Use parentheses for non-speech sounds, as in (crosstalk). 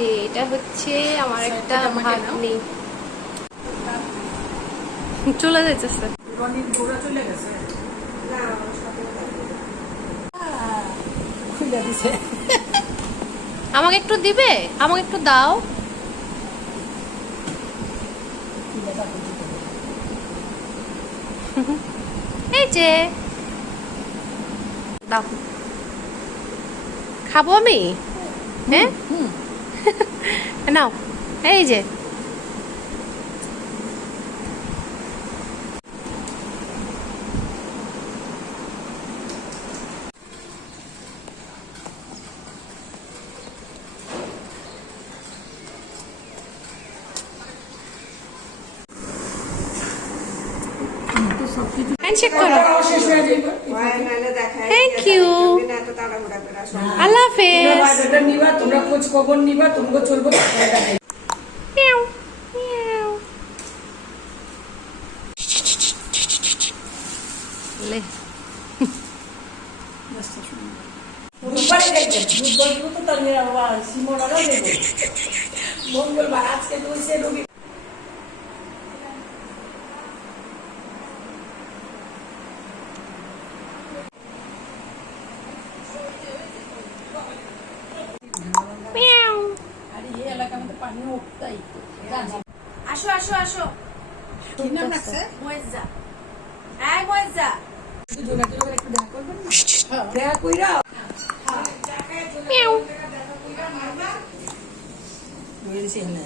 এটা হচ্ছে আমার একটা আমাকে ভাগ্নি। চলে যাইতেছে। আমাকে একটু দিবে? আমাকে একটু দাও। এই যে। দাও। খাব আমি? হ্যাঁ? হুম। (laughs) নাও এই যে। হ্যান্ডশেক করো Thank you. আল্লাহ হাফেজ তোমরা খোঁজ খবর নিবা তোমরা চলবো তারপরে দেখাই। মিয়াও মিয়াও লে এলাকার মধ্যে পানি আসো আসো আসো। কি নাম রাখছে ময়েজা এই ময়েজা যোগাযোগ করে একটু দেখা করবেন দেখা কইরা মিয়াও দিছি হলে